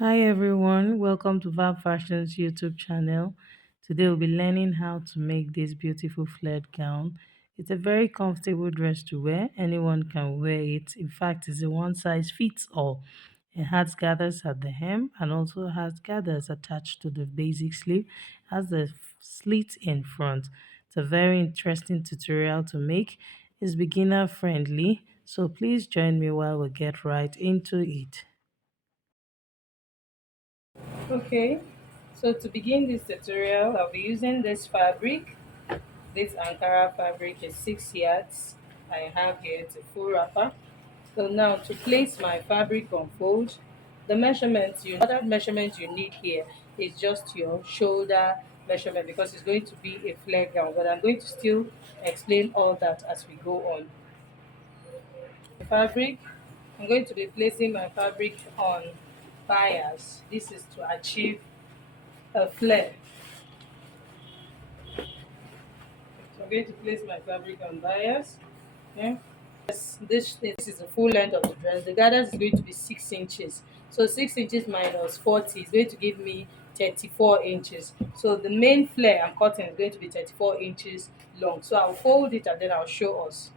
Hi everyone, welcome to Val Fashion's YouTube channel. Today we'll be learning how to make this beautiful flared gown. It's a very comfortable dress to wear. Anyone can wear it. In fact, it's a one size fits all. It has gathers at the hem and also has gathers attached to the basic sleeve, has the slit in front. It's a very interesting tutorial to make. It's beginner friendly, so please join me while we get right into it. Okay, so to begin this tutorial, I'll be using this fabric. This Ankara fabric is 6 yards. I have here it's a full wrapper. So now to place my fabric on fold, the measurements you other measurements you need here is just your shoulder measurement because it's going to be a flare gown. But I'm going to still explain all that as we go on. The fabric, I'm going to be placing my fabric on bias. This is to achieve a flare. So I'm going to place my fabric on bias. Okay. This is the full length of the dress. The gathers is going to be 6 inches. So 6 inches minus 40 is going to give me 34 inches. So the main flare I'm cutting is going to be 34 inches long. So I'll fold it and then I'll show us.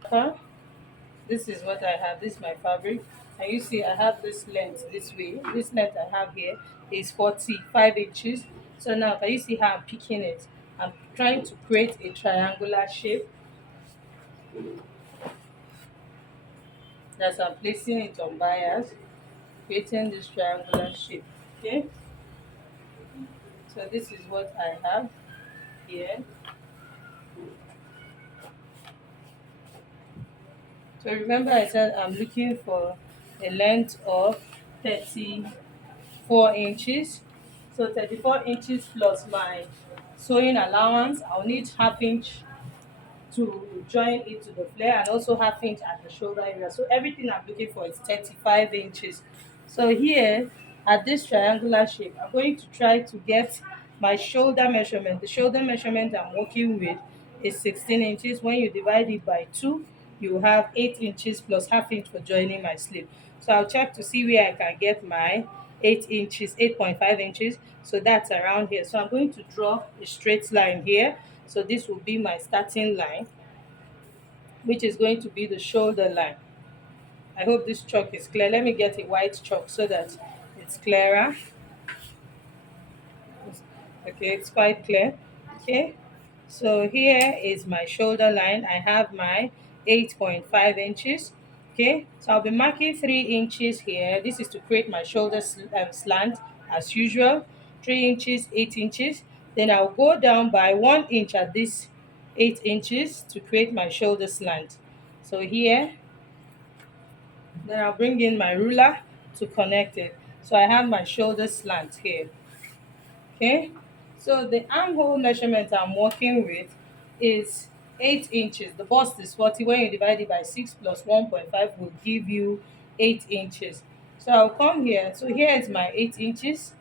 This is what I have. This is my fabric. And you see I have this length this way. This length I have here is 45 inches. So now can you see how I'm picking it? I'm trying to create a triangular shape. As I'm placing it on bias, creating this triangular shape. Okay, so this is what I have here. So remember I said I'm looking for a length of 34 inches. So 34 inches plus my sewing allowance, I'll need half inch to join it to the flare and also half inch at the shoulder area. So everything I'm looking for is 35 inches. So here at this triangular shape, I'm going to try to get my shoulder measurement. The shoulder measurement I'm working with is 16 inches. When you divide it by 2, you have 8 inches plus half inch for joining my sleeve. So I'll check to see where I can get my 8 inches, 8.5 inches. So that's around here. So I'm going to draw a straight line here. So this will be my starting line, which is going to be the shoulder line. I hope this chalk is clear. Let me get a white chalk so that it's clearer. Okay, it's quite clear. Okay, so here is my shoulder line. I have my 8.5 inches. Okay, so I'll be marking 3 inches here. This is to create my shoulder slant as usual. 3 inches, 8 inches. Then I'll go down by 1 inch at this 8 inches to create my shoulder slant. So here, then I'll bring in my ruler to connect it. So I have my shoulder slant here. Okay, so the armhole measurement I'm working with is 8 inches. The bust is 40. When you divide it by 6 plus 1.5 will give you 8 inches. So I'll come here. So here is my 8 inches.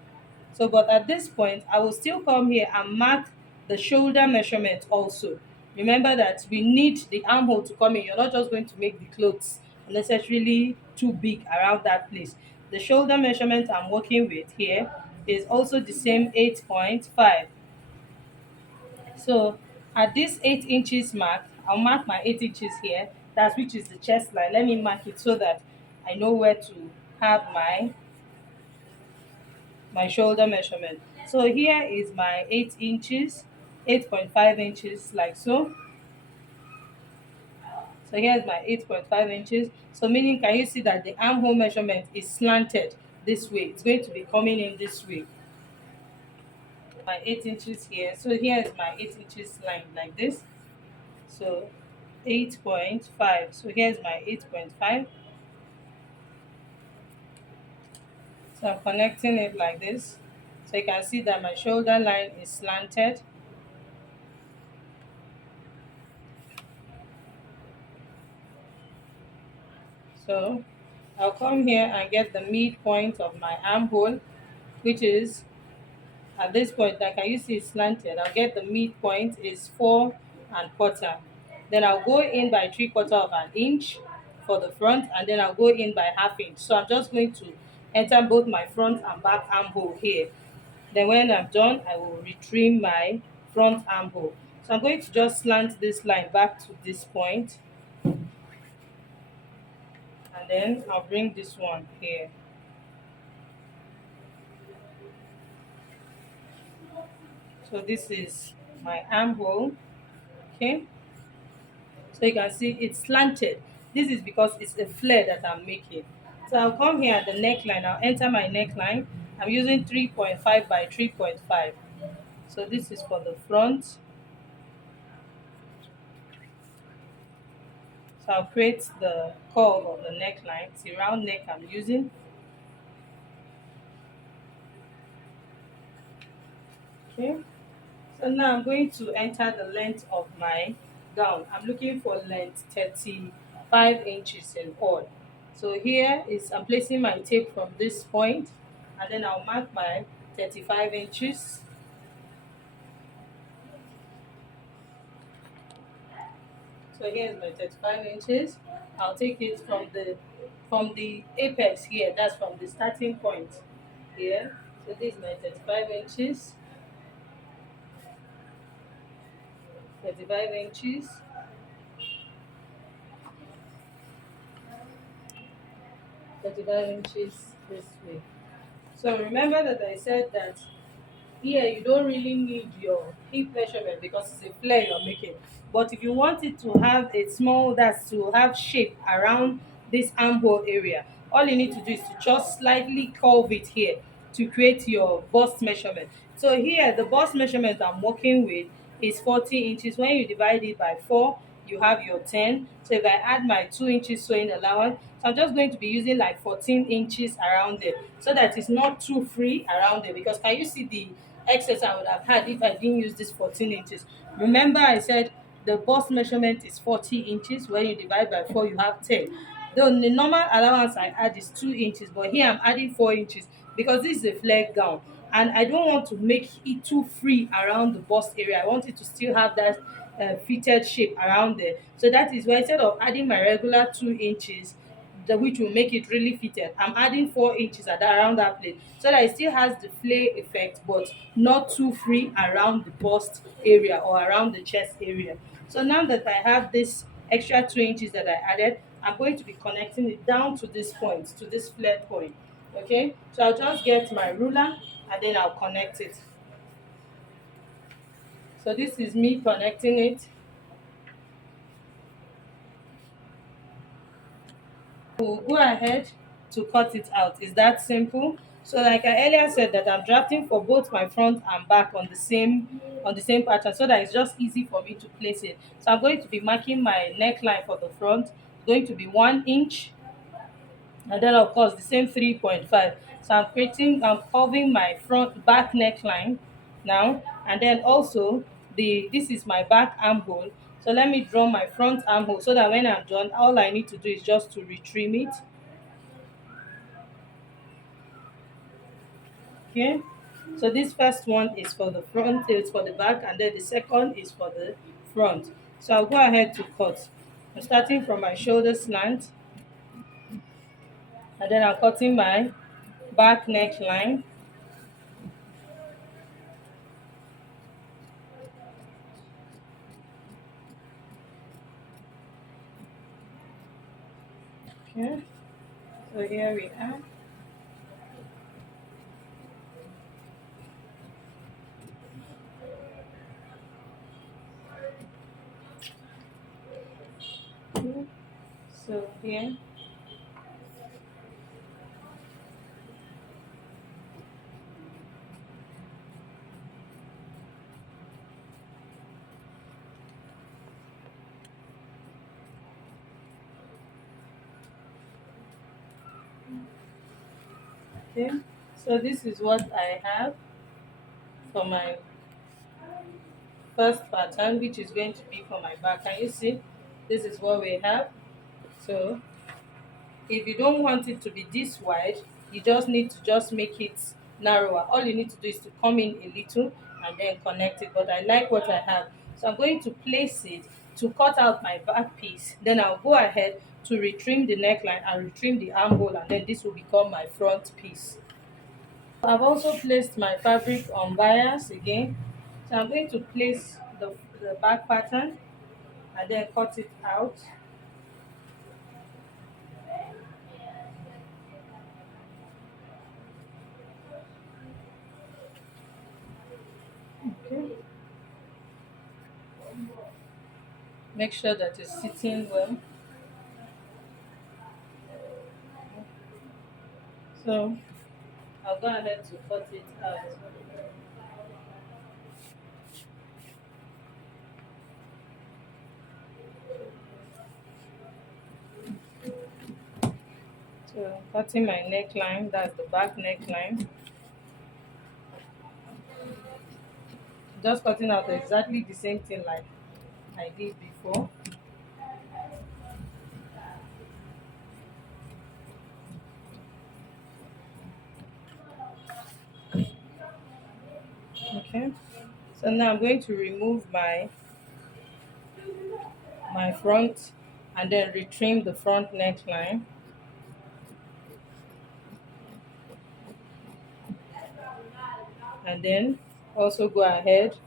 So but at this point I will still come here and mark the shoulder measurement also. Remember that we need the armhole to come in. You're not just going to make the clothes unnecessarily too big around that place. The shoulder measurement I'm working with here is also the same 8.5. So at this 8 inches mark, I'll mark my 8 inches here. That's which is the chest line. Let me mark it so that I know where to have my shoulder measurement. So here is my 8 inches, 8.5 inches like so. So here's my 8.5 inches. So meaning, can you see that the armhole measurement is slanted this way? It's going to be coming in this way. My 8 inches here. So here is my 8 inches line like this. So 8.5. So here's my 8.5. So I'm connecting it like this. So you can see that my shoulder line is slanted. So I'll come here and get the midpoint of my armhole, which is at this point, like you see it's slanted. I'll get the midpoint is 4 and 1/4. Then I'll go in by 3/4 of an inch for the front, and then I'll go in by half inch. So I'm just going to enter both my front and back armhole here. Then when I'm done, I will retrim my front armhole. So I'm going to just slant this line back to this point, and then I'll bring this one here. So this is my armhole. Okay, so you can see it's slanted. This is because it's a flare that I'm making. So I'll come here at the neckline. I'll enter my neckline. I'm using 3.5 by 3.5. So this is for the front. So I'll create the curve of the neckline. It's a round neck I'm using. Okay. So now I'm going to enter the length of my gown. I'm looking for length 35 inches in all. So here is I'm placing my tape from this point, and then I'll mark my 35 inches. So here's my 35 inches. I'll take it from the apex here. That's from the starting point here. So this is my 35 inches. 35 inches. 35 inches this way. So remember that I said that here you don't really need your hip measurement because it's a flare you're making. But if you want it to have a small, that's to have shape around this armhole area, all you need to do is to just slightly curve it here to create your bust measurement. So here the bust measurement I'm working with is 40 inches. When you divide it by 4, you have your 10. So if I add my 2 inches sewing allowance, so I'm just going to be using like 14 inches around there, so that it's not too free around there. Because can you see the excess I would have had if I didn't use this 14 inches? Remember I said the bust measurement is 40 inches. When you divide by 4, you have 10. The normal allowance I add is 2 inches, but here I'm adding 4 inches because this is a flare gown, and I don't want to make it too free around the bust area. I want it to still have that fitted shape around there. So that is why instead of adding my regular 2 inches, which will make it really fitted, I'm adding 4 inches at around that place, so that it still has the flare effect but not too free around the bust area or around the chest area. So now that I have this extra 2 inches that I added, I'm going to be connecting it down to this point, to this flare point. Okay, so I'll just get my ruler and then I'll connect it. So this is me connecting it. We'll go ahead to cut it out. It's that simple. So like I earlier said, that I'm drafting for both my front and back on the same pattern, so that it's just easy for me to place it. So I'm going to be marking my neckline for the front, going to be 1 inch, and then of course the same 3.5. So I'm curving my front back neckline now, and then also this is my back armhole. So let me draw my front armhole, so that when I'm done, all I need to do is just to retrim it. Okay, so this first one is for the front, is for the back, and then the second is for the front. So I'll go ahead to cut. I'm starting from my shoulder slant, and then I'm cutting my back neckline. Okay, so here we are. Okay, so here. Okay, so this is what I have for my first pattern, which is going to be for my back. Can you see? This is what we have. So if you don't want it to be this wide, you just need to just make it narrower. All you need to do is to come in a little and then connect it. But I like what I have, so I'm going to place it to cut out my back piece. Then I'll go ahead to retrim the neckline and retrim the armhole, and then this will become my front piece. I've also placed my fabric on bias again. So I'm going to place the back pattern and then cut it out. Okay. Make sure that it's sitting well. So I'll go ahead to cut it out. So cutting my neckline, that's the back neckline. Just cutting out exactly the same thing like I did before. Okay. So now I'm going to remove my front and then retrim the front neckline. And then also go ahead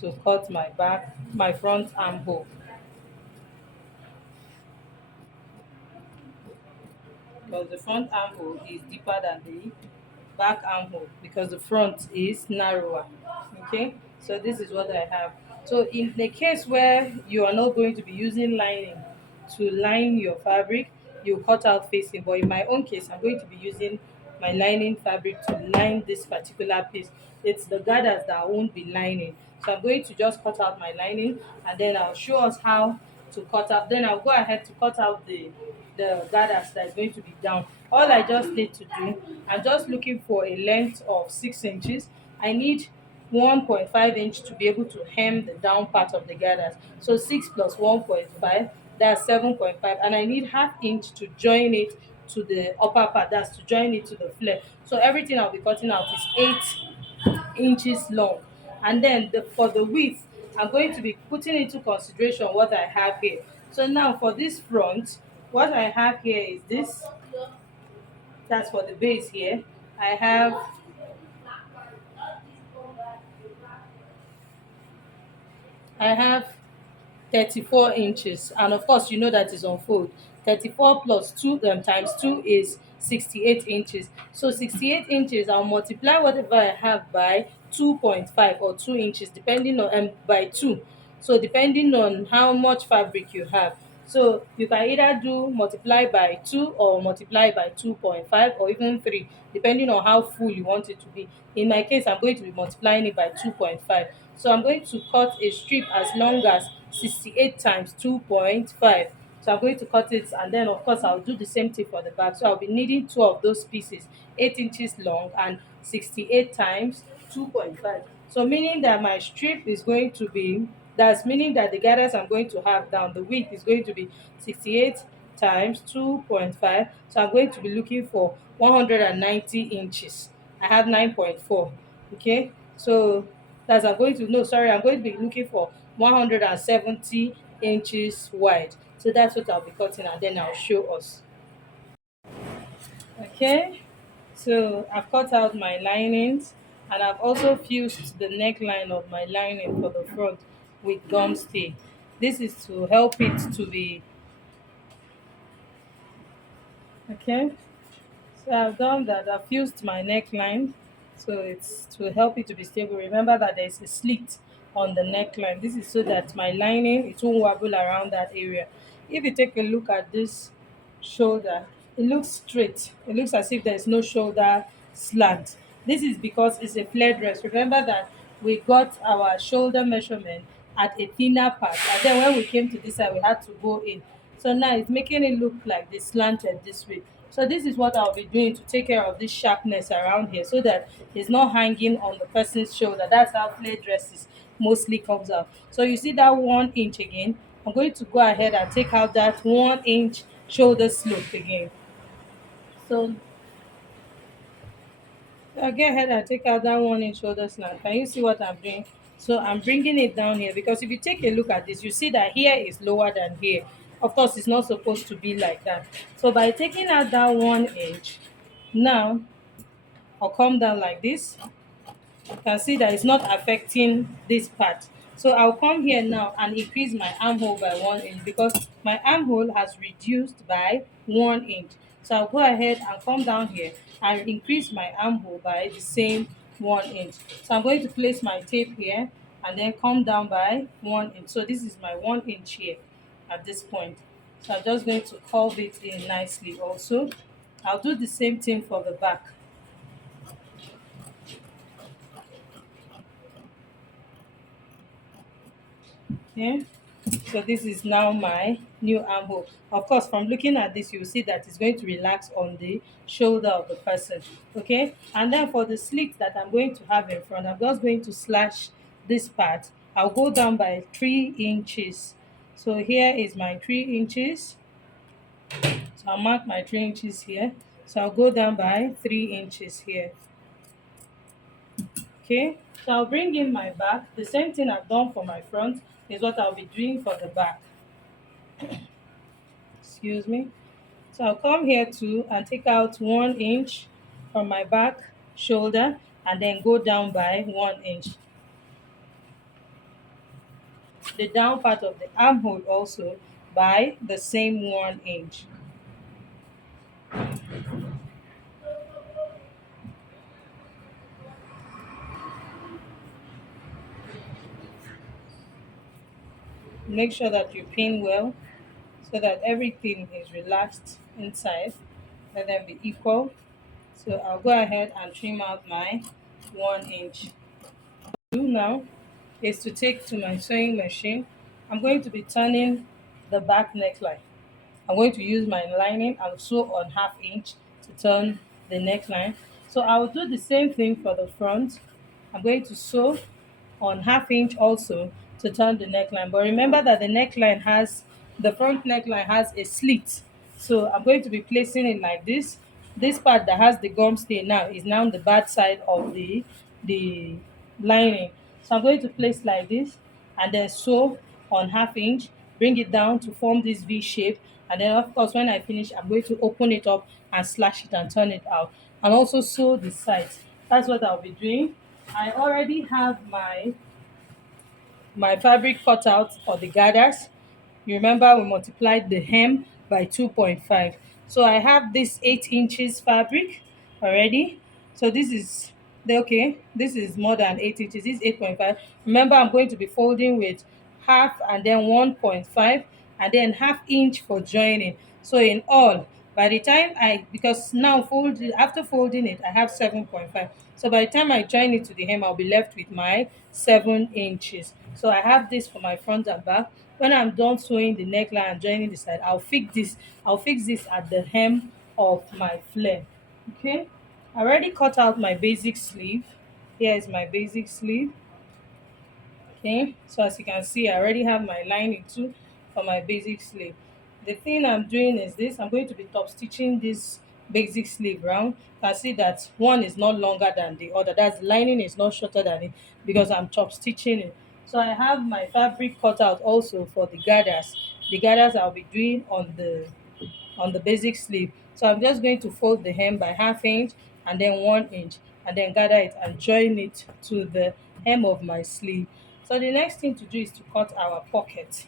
to cut my front armhole, because the front armhole is deeper than the back armhole because the front is narrower. Okay, so this is what I have. So in the case where you are not going to be using lining to line your fabric, you cut out facing, but in my own case I'm going to be using my lining fabric to line this particular piece. It's the gathers that won't be lining, so I'm going to just cut out my lining and then I'll show us how to cut out. Then I'll go ahead to cut out the gathers that is going to be down. All I just need to do, I'm just looking for a length of 6 inches. I need 1.5 inch to be able to hem the down part of the gathers. So 6 plus 1.5, that's 7.5, and I need half inch to join it to the upper part, that's to join it to the flare. So everything I'll be cutting out is 8 inches long. And then for the width, I'm going to be putting into consideration what I have here. So now for this front, what I have here is this. That's for the base here. I have I have 34 inches, and of course you know that is on fold. 34 plus 2 times 2 is 68 inches. So 68 inches, I'll multiply whatever I have by 2.5 or 2 inches, depending on by 2. So depending on how much fabric you have, so you can either do multiply by 2 or multiply by 2.5 or even 3, depending on how full you want it to be. In my case, I'm going to be multiplying it by 2.5. So I'm going to cut a strip as long as 68 times 2.5. So I'm going to cut it, and then of course I'll do the same thing for the back. So I'll be needing two of those pieces, 8 inches long and 68 times 2.5. So meaning that my strip is going to be, that's meaning that the gathers I'm going to have down, the width is going to be 68 times 2.5. So I'm going to be looking for 190 inches. I have 9.4. Okay, so that's I'm going to, no, sorry, I'm going to be looking for 170 inches wide. So that's what I'll be cutting, and then I'll show us. Okay, so I've cut out my linings, and I've also fused the neckline of my lining for the front with gum stay. This is to help it to be, okay. So I've done that. I've fused my neckline, so it's to help it to be stable. Remember that there's a slit on the neckline. This is so that my lining, it won't wobble around that area. If you take a look at this shoulder, it looks straight. It looks as if there's no shoulder slant. This is because it's a flare dress. Remember that we got our shoulder measurement at a thinner part, and then when we came to this side, we had to go in. So now it's making it look like they slanted this way. So this is what I'll be doing to take care of this sharpness around here, so that it's not hanging on the person's shoulder. That's how flare dresses mostly comes out. So you see that 1 inch again. I'm going to go ahead and take out that 1 inch shoulder slope again. So I'll go ahead and take out that 1 inch shoulder slant. Can you see what I'm doing? So I'm bringing it down here, because if you take a look at this, you see that here is lower than here. Of course, it's not supposed to be like that. So by taking out that 1 inch, now I'll come down like this. You can see that it's not affecting this part. So I'll come here now and increase my armhole by 1 inch because my armhole has reduced by 1 inch. So I'll go ahead and come down here and increase my armhole by the same 1 inch. So I'm going to place my tape here and then come down by 1 inch. So this is my 1 inch here at this point. So I'm just going to curve it in nicely also. I'll do the same thing for the back. Okay, so this is now my new armhole. Of course, from looking at this, you'll see that it's going to relax on the shoulder of the person. Okay, and then for the slit that I'm going to have in front, I'm just going to slash this part. I'll go down by 3 inches. So here is my 3 inches. So I'll mark my 3 inches here. So I'll go down by 3 inches here. Okay, so I'll bring in my back. The same thing I've done for my front is what I'll be doing for the back. Excuse me. So I'll come here too and take out 1 inch from my back shoulder and then go down by 1 inch. The down part of the armhole also by the same 1 inch. Make sure that you pin well so that everything is relaxed inside. Let them be equal. So I'll go ahead and trim out my 1 inch. Do now is to take to my sewing machine. I'm going to be turning the back neckline. I'm going to use my lining and sew on 1/2 inch to turn the neckline. So I will do the same thing for the front. I'm going to sew on 1/2 inch also to turn the neckline. But remember that the front neckline has a slit. So I'm going to be placing it like this. This part that has the gum stay now is now the bad side of the lining. So I'm going to place like this and then sew on 1/2 inch, bring it down to form this V shape. And then of course when I finish, I'm going to open it up and slash it and turn it out. And also sew the sides. That's what I'll be doing. I already have my fabric cut out for the gathers. You remember we multiplied the hem by 2.5. So I have this 8 inches fabric already. So this is okay. This is more than 8 inches. This is 8.5. Remember, I'm going to be folding with half and then 1.5 and then 1/2 inch for joining. So in all, by the time because now after folding it, I have 7.5. So by the time I join it to the hem, I'll be left with my 7 inches. So I have this for my front and back. When I'm done sewing the neckline and joining the side, I'll fix this at the hem of my flare. Okay, I already cut out my basic sleeve. Here is my basic sleeve. Okay, so as you can see, I already have my lining too for my basic sleeve. The thing I'm doing is this: I'm going to be top stitching this basic sleeve round. You can see that one is not longer than the other. That's lining is not shorter than it because I'm top stitching it. So I have my fabric cut out also for the gathers. The gathers I'll be doing on the basic sleeve. So I'm just going to fold the hem by 1/2 inch and then 1 inch and then gather it and join it to the hem of my sleeve. So the next thing to do is to cut our pocket.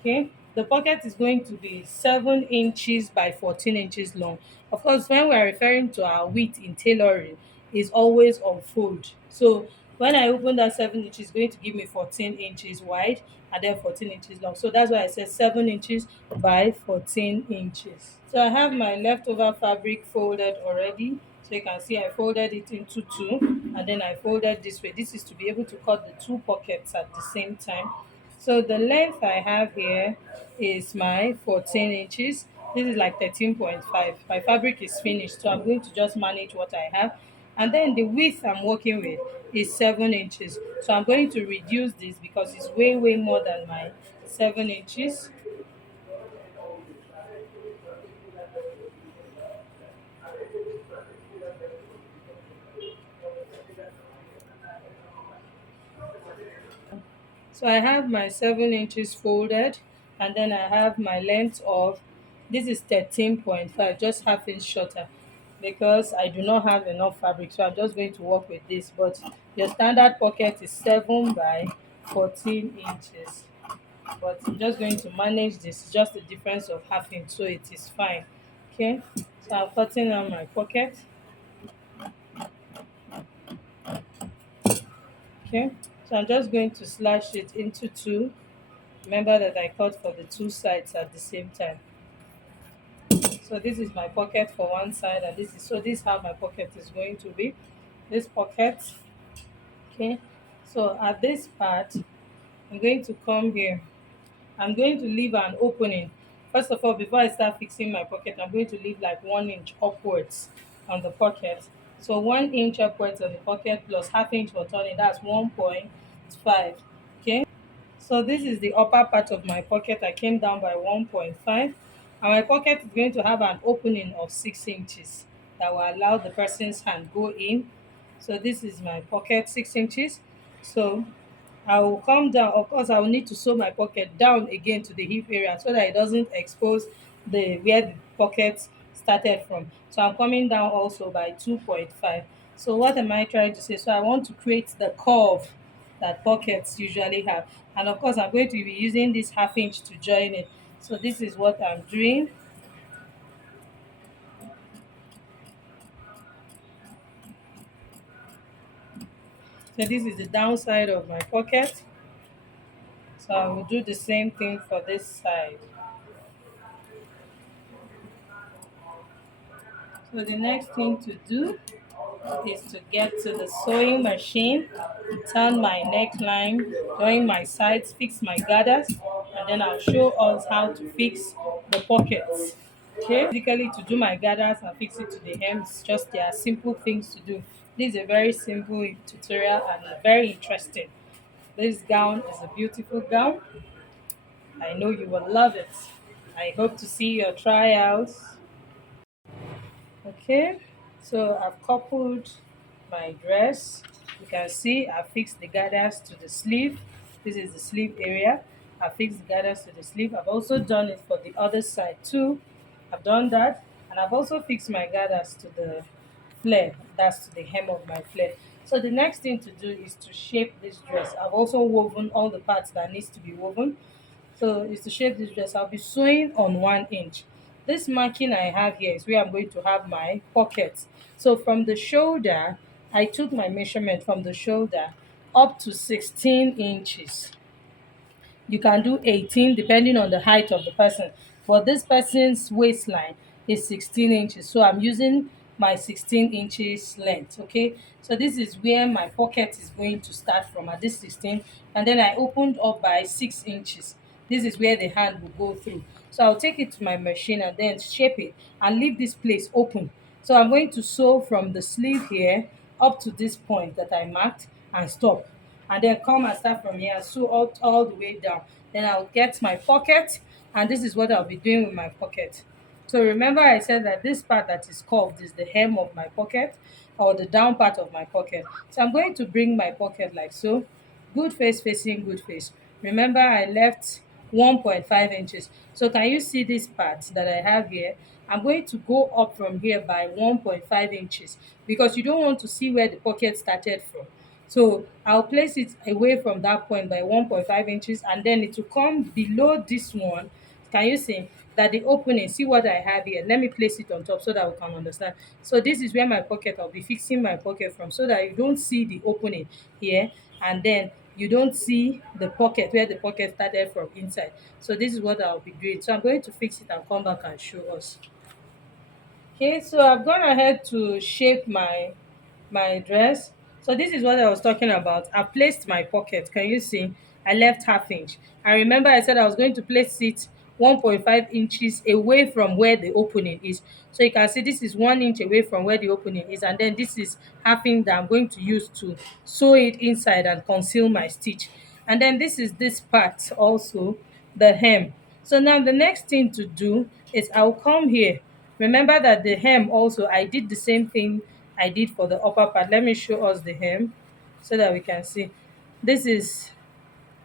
Okay, the pocket is going to be 7 inches by 14 inches long. Of course, when we're referring to our width in tailoring, is always on fold. So when I open that 7 inches, it's going to give me 14 inches wide and then 14 inches long. So that's why I said 7 inches by 14 inches. So I have my leftover fabric folded already. So you can see I folded it into two and then I folded this way. This is to be able to cut the two pockets at the same time. So the length I have here is my 14 inches. This is like 13.5. My fabric is finished, so I'm going to just manage what I have. And then the width I'm working with is 7 inches. So I'm going to reduce this because it's way, way more than my 7 inches. So I have my 7 inches folded and then I have my length of, this is 13.5, just half inch shorter, because I do not have enough fabric, so I'm just going to work with this. But your standard pocket is 7 by 14 inches, but I'm just going to manage this. It's just a difference of half inch, so it is fine. Okay, so I'm cutting out my pocket. Okay, so I'm just going to slash it into two. Remember that I cut for the two sides at the same time. So this is my pocket for one side, and this is how my pocket is going to be. This pocket. Okay, so at this part, I'm going to come here. I'm going to leave an opening. First of all, before I start fixing my pocket, I'm going to leave like 1 inch upwards on the pocket. So 1 inch upwards on the pocket plus half inch for turning, that's 1.5. Okay, so this is the upper part of my pocket. I came down by 1.5, and my pocket is going to have an opening of 6 inches that will allow the person's hand go in. So this is my pocket, 6 inches. So I will come down. Of course, I will need to sew my pocket down again to the hip area so that it doesn't expose the where the pocket started from. So I'm coming down also by 2.5. So what am I trying to say? So I want to create the curve that pockets usually have. And of course, I'm going to be using this half inch to join it. So this is what I'm doing. So this is the downside of my pocket. So I will do the same thing for this side. So the next thing to do is to get to the sewing machine, turn my neckline, join my sides, fix my gathers, and then I'll show us how to fix the pockets. Okay, basically to do my gathers and fix it to the hems, just there are simple things to do. This is a very simple tutorial and very interesting. This gown is a beautiful gown. I know you will love it. I hope to see your trials. Okay, so I've coupled my dress. You can see I fixed the gathers to the sleeve. This is the sleeve area. I fixed the gathers to the sleeve. I've also done it for the other side too. I've done that, and I've also fixed my gathers to the flare. That's to the hem of my flare. So the next thing to do is to shape this dress. I've also woven all the parts that needs to be woven. So is to shape this dress. I'll be sewing on 1 inch. This marking I have here is where I'm going to have my pocket. So from the shoulder, I took my measurement from the shoulder up to 16 inches. You can do 18 depending on the height of the person, but this person's waistline is 16 inches, so I'm using my 16 inches length. Okay, so this is where my pocket is going to start from, at this 16, and then I opened up by 6 inches. This is where the hand will go through. So I'll take it to my machine and then shape it and leave this place open. So I'm going to sew from the sleeve here up to this point that I marked and stop, and then come and start from here and sew all the way down. Then I'll get my pocket, and this is what I'll be doing with my pocket. So remember I said that this part that is curved is the hem of my pocket, or the down part of my pocket. So I'm going to bring my pocket like so, good face facing good face. Remember I left 1.5 inches. So can you see this part that I have here? I'm going to go up from here by 1.5 inches, because you don't want to see where the pocket started from. So I'll place it away from that point by 1.5 inches, and then it will come below this one. Can you see that the opening? See what I have here. Let me place it on top so that we can understand. So this is where my pocket, I'll be fixing my pocket from, so that you don't see the opening here, and then you don't see the pocket where the pocket started from inside. So this is what I'll be doing. So I'm going to fix it and come back and show us. Okay, so I've gone ahead to shape my dress. So this is what I was talking about. I placed my pocket. Can you see? I left half inch. I remember I said I was going to place it 1.5 inches away from where the opening is. So you can see this is 1 inch away from where the opening is, and then this is half inch that I'm going to use to sew it inside and conceal my stitch. And then this is this part also, the hem. So now the next thing to do is I'll come here. Remember that the hem also, I did the same thing I did for the upper part. Let me show us the hem so that we can see. This is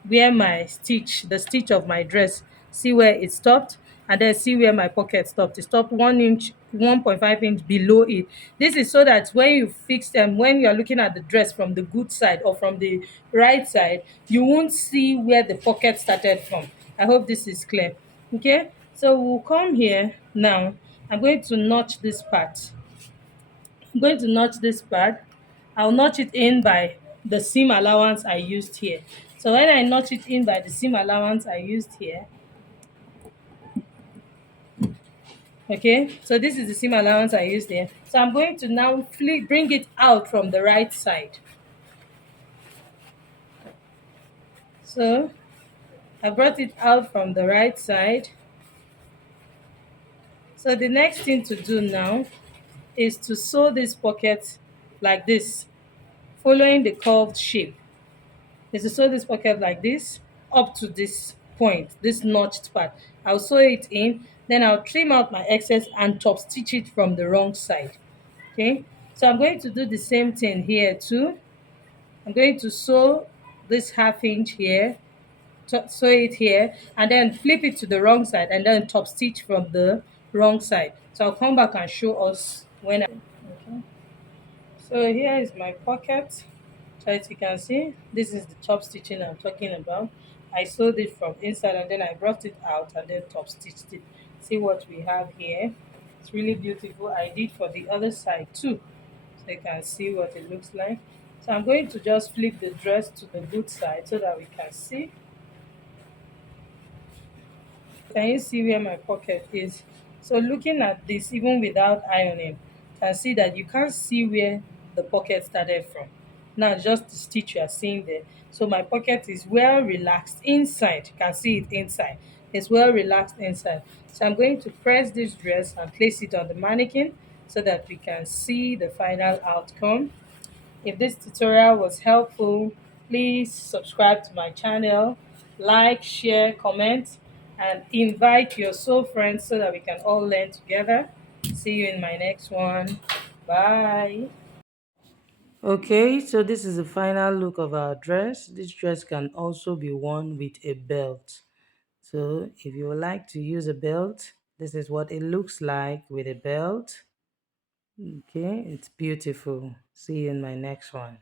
where my stitch, the stitch of my dress see where it stopped, and then see where my pocket stopped. It stopped 1 inch, 1.5 inch below it. This is so that when you fix them, when you're looking at the dress from the good side or from the right side, you won't see where the pocket started from. I hope this is clear. Okay, so we'll come here now. I'm going to notch this part. I'm going to notch this part. I'll notch it in by the seam allowance I used here. So when I notch it in by the seam allowance I used here, okay, so this is the seam allowance I used here. So I'm going to now bring it out from the right side. So I brought it out from the right side. So the next thing to do now is to sew this pocket like this, following the curved shape. Is to sew this pocket like this up to this point, this notched part. I'll sew it in, then I'll trim out my excess and top stitch it from the wrong side. Okay, so I'm going to do the same thing here too. I'm going to sew this 1/2 inch here, sew it here, and then flip it to the wrong side and then top stitch from the wrong side. So I'll come back and show us when I. Okay. So here is my pocket. So as you can see, this is the top stitching I'm talking about. I sewed it from inside and then I brought it out and then top stitched it. See what we have here. It's really beautiful. I did for the other side too, so you can see what it looks like. So I'm going to just flip the dress to the good side so that we can see. Can you see where my pocket is? So looking at this, even without ironing, you can see that you can't see where the pocket started from. Now just the stitch you are seeing there. So my pocket is well relaxed inside. You can see it inside. It's well relaxed inside. So I'm going to press this dress and place it on the mannequin so that we can see the final outcome. If this tutorial was helpful, please subscribe to my channel, like, share, comment, and invite your soul friends so that we can all learn together. See you in my next one. Bye. Okay, so this is the final look of our dress. This dress can also be worn with a belt. So if you would like to use a belt, this is what it looks like with a belt. Okay, it's beautiful. See you in my next one.